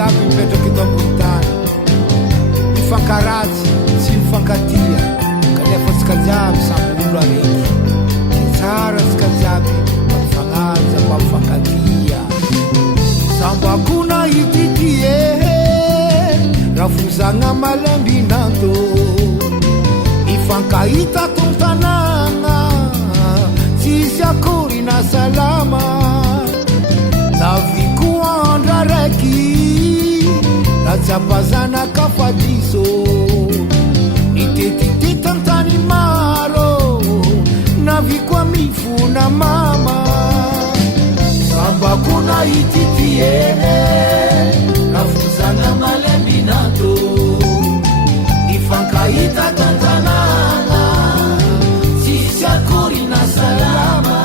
jiaby mipetraky eto ambony tany, mifankaratsy tsy mifankatia, kanefa tsika jiaby samy olo araiky. Tsara tsika jiaby mifagnaja mba mifankatia. Sambo akona hititie rafozagna malembinando, mifankahita tony tanagna tsisy akory na salama. Navikoa andra raiky ratsapazana kafadiso, nitetiteta tany maro navikoa mifona mama. Sambakona hititiene rafuzana malembinando, nifankahita tantanana sisy akory na salama.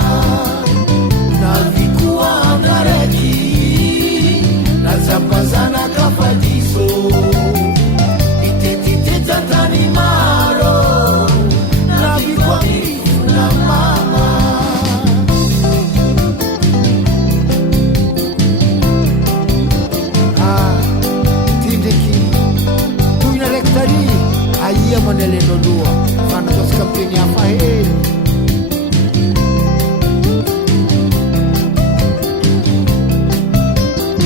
Navikoa andra raiky ratsapazana kafadiso, nitetiteta tany maro navikoa mifona mama. Tindriky tohina raiky tary aia maneleno loha fanatosika ampeny hafa hely.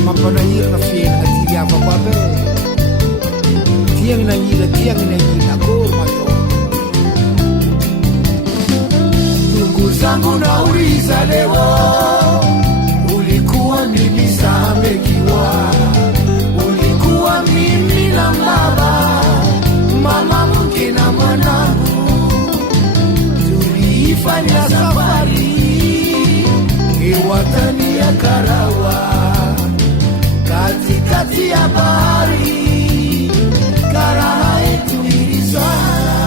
Mampanahirana fiainana ty havako aby e, tiagny nagnila tiagny nagnila akory matao. Ndugu zangu nauliza leo, ulikuwa mimi samekiwa, ulikuwa mimi na baba, mama mke na mwanangu, tuliifanya safari iwatani ya Karawa, katikati ya bahari, karaha yetu ilisana.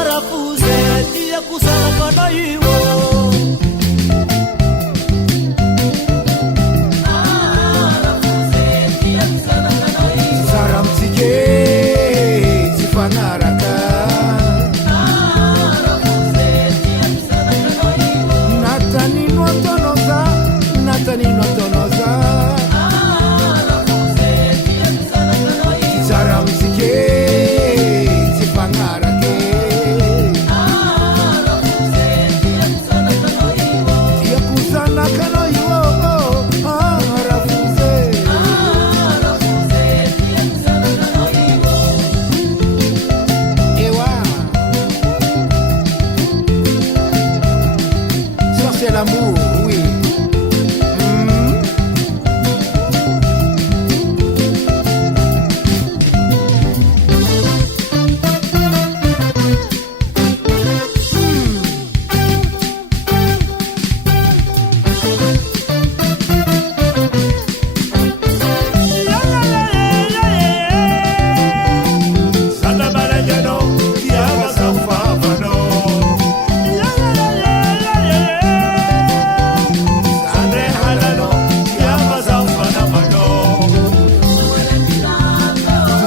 Arafuzeti ya kusana kana iwo, arafuzeti ya kusana kana iwo, Sara mtike zifangaraka, arafuzeti ya kusana kana iwo, nataninwa tonoza, nataninwa tonoza, arafuzeti ya kusana kana iwo, Sara mtike zifangarake, arafuzeti ya kusana kana iwo, ya kusana kana iwo, arafuzeti, arafuzeti ya kusana kana iwo. Ewa, ça c'est l'amour, oui.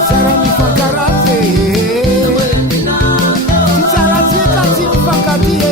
Tsara mifankaratse, tsara tsika tsy mifankatia.